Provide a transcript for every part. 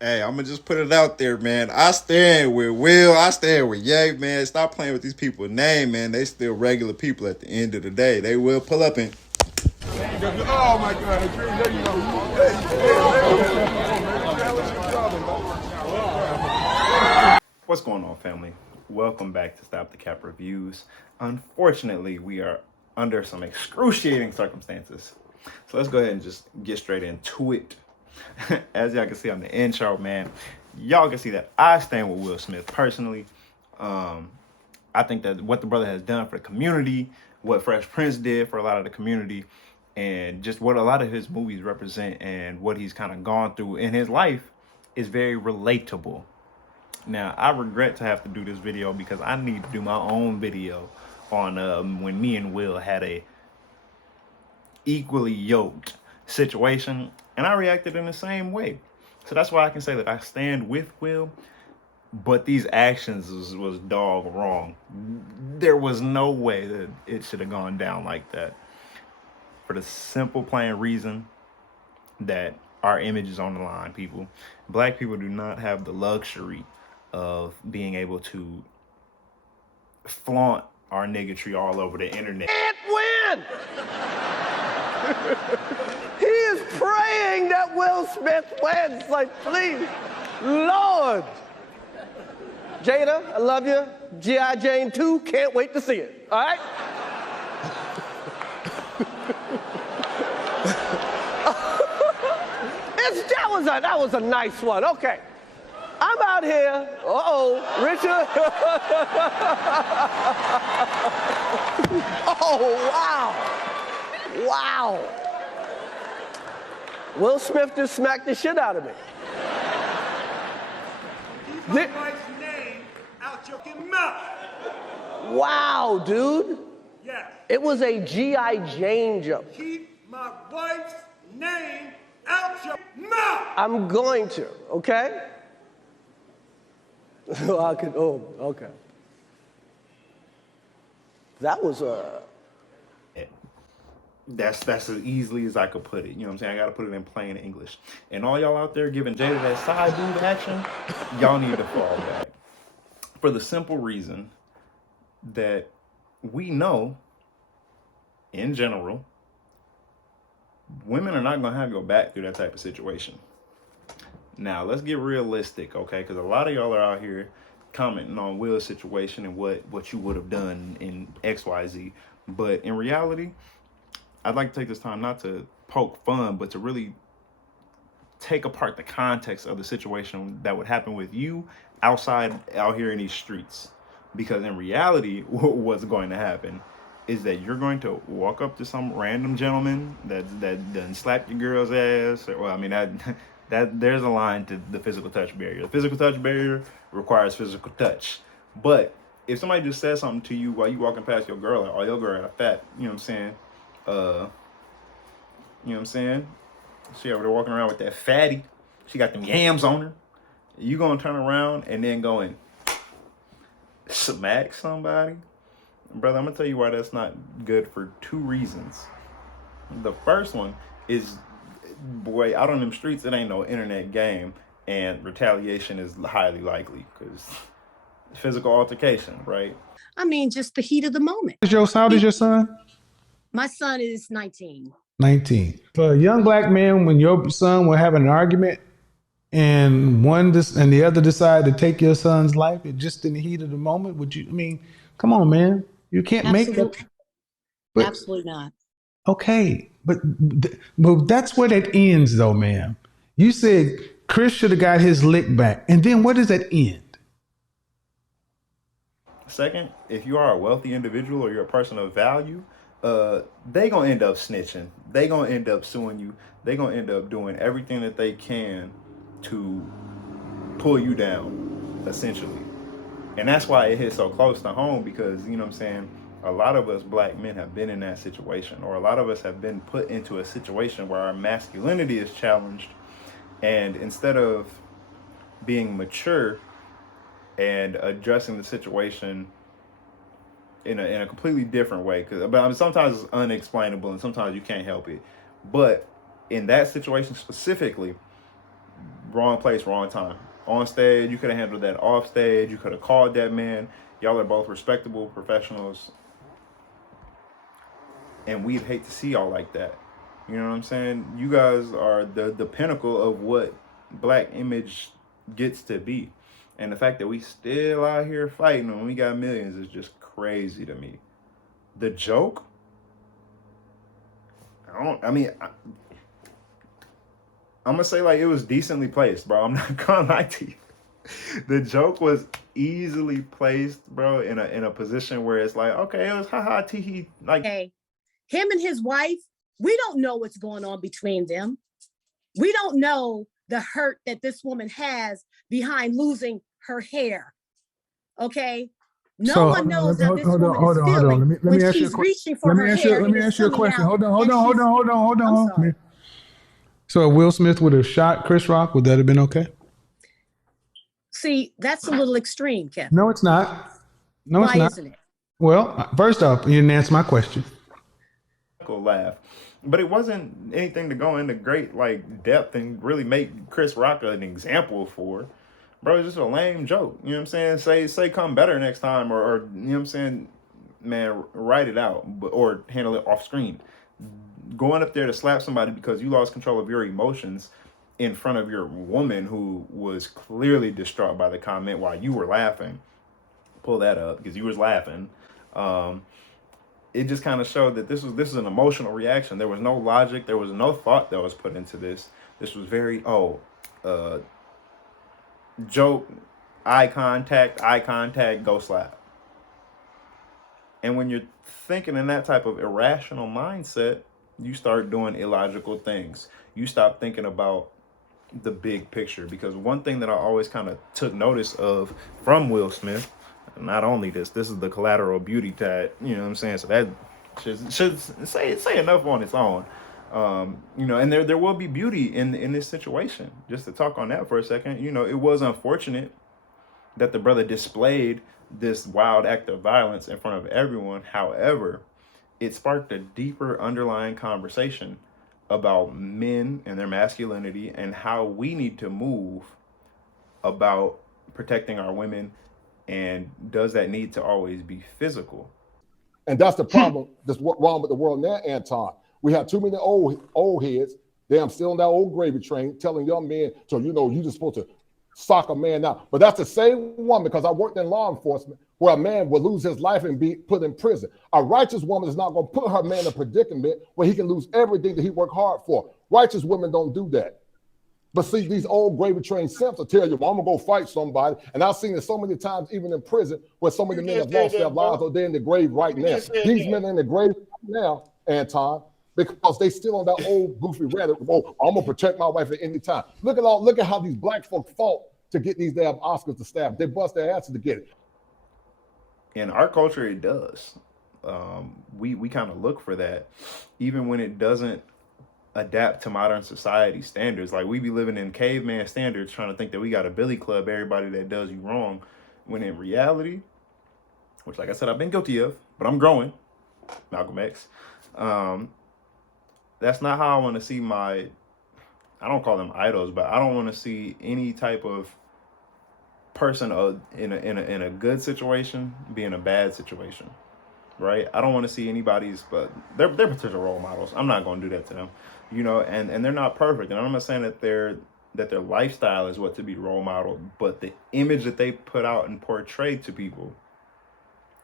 Hey, I'm gonna just put it out there, man. I stand with Will. I stand with Ye, man. Stop playing with these people's name, man. They still regular people at the end of the day. They will pull up and Oh my God! There you go. What's going on, family? Welcome back to Stop the Cap Reviews. Unfortunately, we are under some excruciating circumstances. So let's go ahead and just get straight into it. As y'all can see on the intro, man, y'all can see that I stand with Will Smith personally. I think that what the brother has done for the community, what Fresh Prince did for a lot of the community, and just what a lot of his movies represent and what he's kind of gone through in his life is very relatable. Now, I regret to have to do this video because I need to do my own video on when me and Will had a equally yoked situation, and I reacted in the same way. So that's why I can say that I stand with Will, but these actions was dog wrong. There was no way that it should have gone down like that. For the simple plain reason that our image is on the line, people. Black people do not have the luxury of being able to flaunt our niggatry all over the internet. Can't win! He is praying that Will Smith wins. Like, please, Lord. Jada, I love you. G.I. Jane 2, can't wait to see it. All right? That was a nice one. Okay. I'm out here. Richard. Oh, wow. Wow. Will Smith just smacked the shit out of me. Keep my wife's name out your mouth. Wow, dude. Yes. It was a G.I. Jane jump. Keep my wife's name out your mouth. I'm going to, okay? Okay. That was That's as easily as I could put it. You know what I'm saying? I gotta put it in plain English. And all y'all out there giving Jada that side boob action, y'all need to fall back. For the simple reason that we know, in general, women are not gonna have your back through that type of situation. Now, let's get realistic, okay? Because a lot of y'all are out here commenting on Will's situation and what you would have done in XYZ. But in reality, I'd like to take this time not to poke fun, but to really take apart the context of the situation that would happen with you out here in these streets. Because in reality, what's going to happen is that you're going to walk up to some random gentleman that done slapped your girl's ass. Well, I mean, that there's a line to the physical touch barrier. The physical touch barrier requires physical touch. But if somebody just says something to you while you walking past your girl, like, oh, your girl got a fat, you know what I'm saying? You know what I'm saying? She over there walking around with that fatty. She got them yams on her. You gonna turn around and then go and smack somebody? Brother, I'm gonna tell you why that's not good for two reasons. The first one is, boy, out on them streets, it ain't no internet game, and retaliation is highly likely because physical altercation, right? I mean, just the heat of the moment. How old is your son? My son is 19. 19. For a young black man, when your son will have an argument and and the other decide to take your son's life, it just in the heat of the moment, would you? I mean, come on, man. You can't make it. But, Absolutely not. okay, but that's where that ends, though, ma'am. You said Chris should have got his lick back, and then where does that end? Second, if you are a wealthy individual or you're a person of value, they gonna end up snitching. They gonna end up suing you. They gonna end up doing everything that they can to pull you down, essentially. And that's why it hits so close to home, because, you know what I'm saying, a lot of us black men have been in that situation, or a lot of us have been put into a situation where our masculinity is challenged, and instead of being mature and addressing the situation in a completely different way, but I mean, sometimes it's unexplainable and sometimes you can't help it, but in that situation specifically, Wrong place, wrong time. On stage, you could have handled that. Off stage, you could have called that man. Y'all are both respectable professionals, and we'd hate to see y'all like that. You know what I'm saying? You guys are the pinnacle of what black image gets to be. And the fact that we still out here fighting when we got millions is just crazy to me. The joke, I'm gonna say like it was decently placed, bro. I'm not gonna lie to you. The joke was easily placed, bro, in a position where it's like, okay, it was haha tee like. Okay. Him and his wife, we don't know what's going on between them. We don't know the hurt that this woman has behind losing her hair. Okay. No one knows how this woman is feeling when she's reaching for her hair. Let me ask you a question. Hold on. So if Will Smith would have shot Chris Rock, would that have been okay? See, that's a little extreme, Kevin. No, it's not. No, it's Why not. isn't it? Well, first off, you didn't answer my question. Laugh, but it wasn't anything to go into great like depth and really make Chris Rock an example for. Bro, it's just a lame joke. You know what I'm saying? Say come better next time, or you know what I'm saying, man, write it out, or handle it off screen. Going up there to slap somebody because you lost control of your emotions in front of your woman who was clearly distraught by the comment while you were laughing. Pull that up because you was laughing. It just kind of showed that this is an emotional reaction. There was no logic. There was no thought that was put into this. This was very, joke, eye contact, go slap. And when you're thinking in that type of irrational mindset, you start doing illogical things. You stop thinking about the big picture. Because one thing that I always kind of took notice of from Will Smith, not only this is the collateral beauty tag, you know what I'm saying? So that should say enough on its own. And there will be beauty in this situation. Just to talk on that for a second, it was unfortunate that the brother displayed this wild act of violence in front of everyone. However, it sparked a deeper underlying conversation about men and their masculinity and how we need to move about protecting our women. And does that need to always be physical? And that's the problem that's what's wrong with the world now, Anton. We have too many old heads. Damn, still on that old gravy train telling young men, so you just supposed to sock a man out. But that's the same woman, because I worked in law enforcement, where a man will lose his life and be put in prison. A righteous woman is not going to put her man in a predicament where he can lose everything that he worked hard for. Righteous women don't do that. But see, these old gravy train simps will tell you, well, I'm going to go fight somebody. And I've seen it so many times, even in prison, where so many men have lost their lives, or they're in the grave right now. These men are in the grave right now, Anton, because they still on that old goofy rhetoric. Oh, I'm going to protect my wife at any time. Look at how these black folk fought to get these damn Oscars to stab. They bust their asses to get it. In our culture, it does. We kind of look for that, even when it doesn't adapt to modern society standards. Like, we be living in caveman standards, trying to think that we got a billy club everybody that does you wrong, when in reality, which, like I said, I've been guilty of, but I'm growing, Malcolm X, that's not how I want to see I don't call them idols, but I don't want to see any type of person in a good situation be in a bad situation, right? I don't want to see anybody's, but they're potential role models. I'm not going to do that to them, and they're not perfect. And I'm not saying that their lifestyle is what to be role modeled, but the image that they put out and portray to people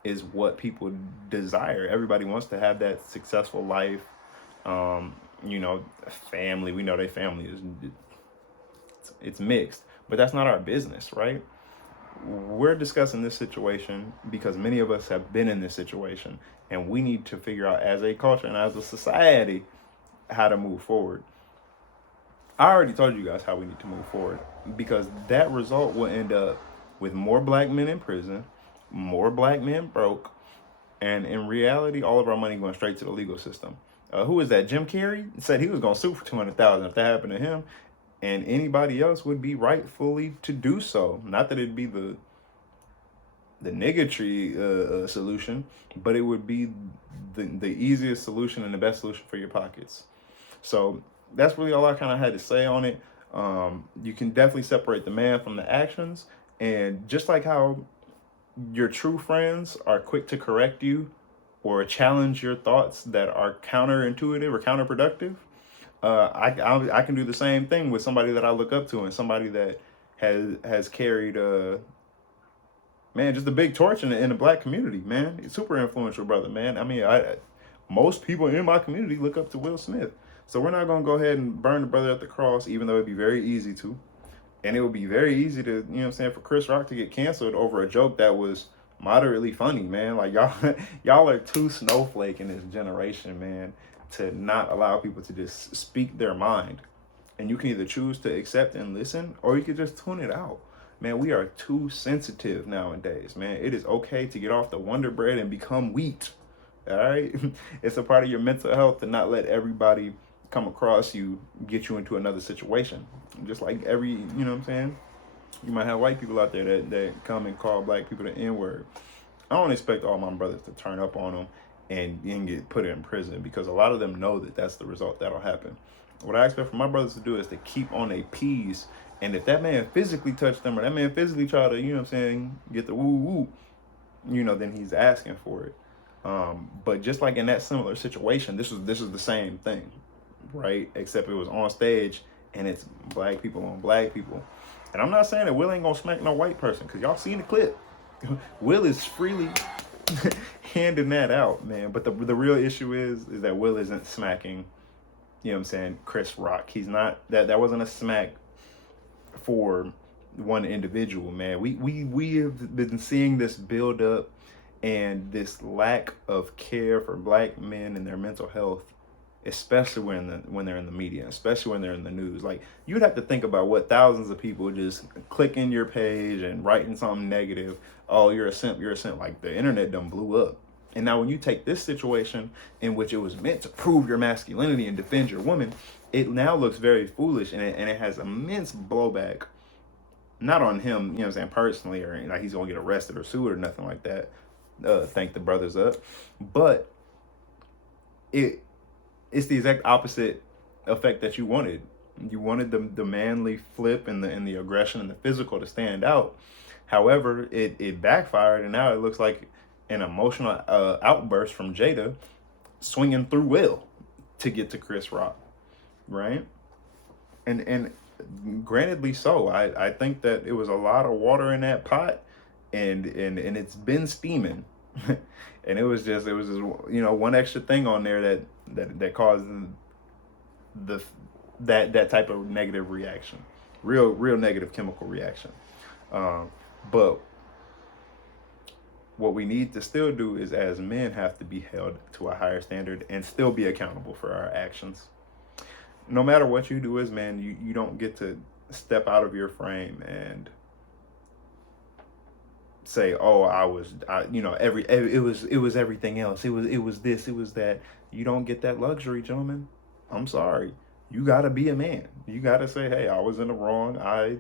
is what people desire. Everybody wants to have that successful life. Family, we know their family it's mixed, but that's not our business, right? We're discussing this situation because many of us have been in this situation, and we need to figure out as a culture and as a society how to move forward. I already told you guys how we need to move forward, because that result will end up with more black men in prison, more black men broke, and in reality, all of our money going straight to the legal system. Who is that? Jim Carrey said he was going to sue for $200,000 if that happened to him, and anybody else would be rightfully to do so. Not that it'd be the niggatry solution, but it would be the easiest solution and the best solution for your pockets. So that's really all I kind of had to say on it. You can definitely separate the man from the actions. And just like how your true friends are quick to correct you or challenge your thoughts that are counterintuitive or counterproductive, I can do the same thing with somebody that I look up to and somebody that has carried man, just a big torch in the black community, man. He's super influential brother, man. I mean, most people in my community look up to Will Smith. So we're not gonna go ahead and burn the brother at the cross, even though it'd be very easy to. And it would be very easy to, you know what I'm saying, for Chris Rock to get canceled over a joke that was moderately funny, man. Like y'all are too snowflake in this generation, man, to not allow people to just speak their mind. And you can either choose to accept and listen, or you could just tune it out. Man, we are too sensitive nowadays, man. It is okay to get off the Wonder Bread and become wheat. All right? It's a part of your mental health to not let everybody come across you, get you into another situation. Just like every, you know what I'm saying? You might have white people out there that come and call black people the N-word. I don't expect all my brothers to turn up on them and get put in prison, because a lot of them know that that's the result that'll happen. What I expect for my brothers to do is to keep on their P's. And if that man physically touched them, or that man physically try to, you know what I'm saying, get the woo-woo, you know, then he's asking for it. But just like in that similar situation, this is the same thing, right? Except it was on stage and it's black people on black people. And I'm not saying that Will ain't gonna smack no white person, because y'all seen the clip. Will is freely handing that out, man. But the real issue is that Will isn't smacking, you know what I'm saying, Chris Rock. He's not, that wasn't a smack for one individual, man. We have been seeing this build up and this lack of care for black men and their mental health, especially when they're in the media, especially when they're in the news. Like, you'd have to think about what thousands of people just clicking your page and writing something negative. Oh, you're a simp, you're a simp. Like, the internet done blew up. And now when you take this situation in which it was meant to prove your masculinity and defend your woman, it now looks very foolish, and it has immense blowback. Not on him, you know what I'm saying, personally, or like he's gonna get arrested or sued or nothing like that. Thank the brothers up. But it's the exact opposite effect that you wanted. You wanted the manly flip and the aggression and the physical to stand out. However, it backfired, and now it looks like an emotional outburst from Jada swinging through Will to get to Chris Rock, right? And grantedly so. I think that it was a lot of water in that pot, and it's been steaming. And it was just you know, one extra thing on there that caused that type of negative reaction, real negative chemical reaction. But what we need to still do is, as men, have to be held to a higher standard and still be accountable for our actions. No matter what you do as men, you don't get to step out of your frame and say, oh, it was everything else. It was this, it was that. You don't get that luxury, gentlemen. I'm sorry. You got to be a man. You got to say, hey, I was in the wrong. I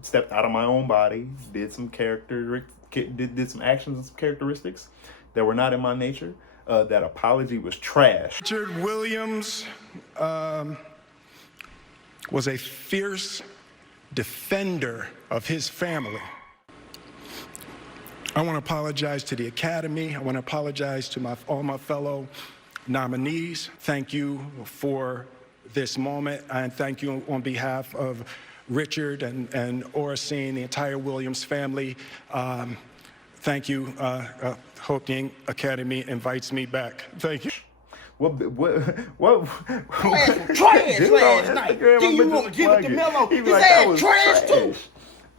stepped out of my own body, did some did some actions and some characteristics that were not in my nature. That apology was trash. Richard Williams was a fierce defender of his family. I want to apologize to the Academy. I want to apologize to all my fellow nominees. Thank you for this moment, and thank you on behalf of Richard and Oracene, the entire Williams family. Thank you. Hope the Academy invites me back. Thank you. What? Trash last night. Do you want to give it to Mello? His ass trash too.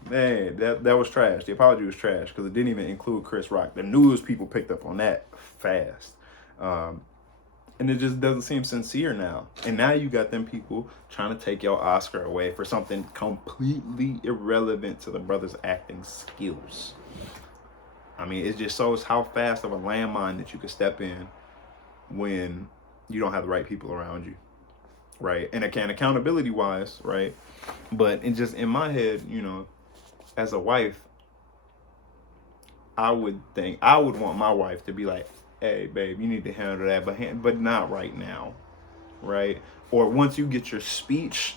Man, that was trash. The apology was trash because it didn't even include Chris Rock. The news people picked up on that fast. And it just doesn't seem sincere now. And now you got them people trying to take your Oscar away for something completely irrelevant to the brother's acting skills. I mean, it just shows how fast of a landmine that you could step in when you don't have the right people around you, right? And again, accountability-wise, right? But in my head, you know, as a wife, I would want my wife to be like, hey, babe, you need to handle that, but not right now, right? Or once you get your speech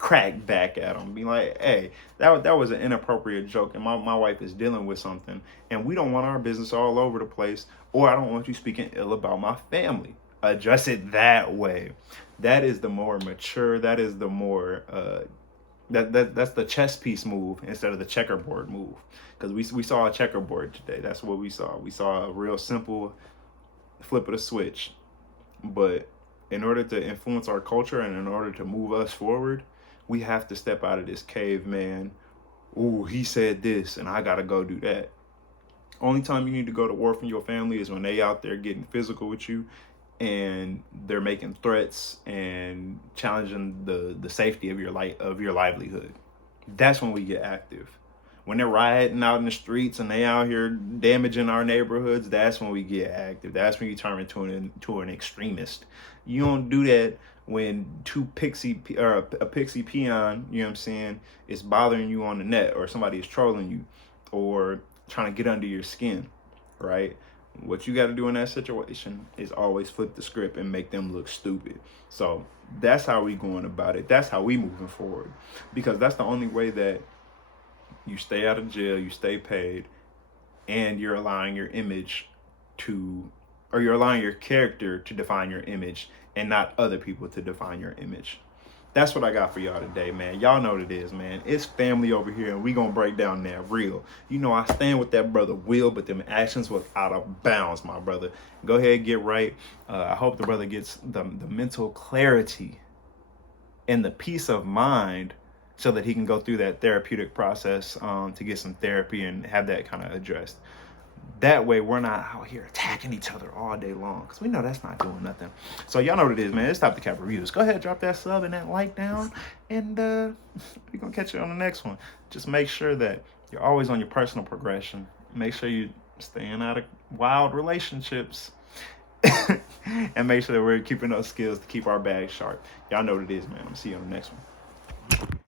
crack back at them, be like, hey, that was an inappropriate joke, and my wife is dealing with something, and we don't want our business all over the place, or I don't want you speaking ill about my family. Address it that way. That is the more mature, that is the more that's the chess piece move instead of the checkerboard move. Because we saw a checkerboard today. That's what we saw. We saw a real simple flip of the switch. But in order to influence our culture and in order to move us forward, we have to step out of this caveman. Ooh, he said this and I gotta go do that. Only time you need to go to war from your family is when they out there getting physical with you and they're making threats and challenging the safety of your livelihood. That's when we get active. When they're rioting out in the streets and they out here damaging our neighborhoods, that's when we get active. That's when you turn into an extremist. You don't do that when a pixie peon, you know what I'm saying, is bothering you on the net, or somebody is trolling you or trying to get under your skin, right? What you got to do in that situation is always flip the script and make them look stupid. So that's how we going about it. That's how we moving forward, because that's the only way that you stay out of jail, you stay paid, and you're allowing your image you're allowing your character to define your image and not other people to define your image. That's what I got for y'all today, man. Y'all know what it is, man. It's family over here, and we gonna break down that real. You know I stand with that brother Will, but them actions was out of bounds, my brother. Go ahead, get right. I hope the brother gets the mental clarity and the peace of mind so that he can go through that therapeutic process to get some therapy and have that kind of addressed. That way we're not out here attacking each other all day long, because we know that's not doing nothing. So y'all know what it is, man. It's Stop the Cap Reviews. Go ahead, drop that sub and that like down, and we're gonna catch you on the next one. Just make sure that you're always on your personal progression. Make sure you staying out of wild relationships and make sure that we're keeping those skills to keep our bags sharp. Y'all know what it is, man. I'm gonna see you on the next one.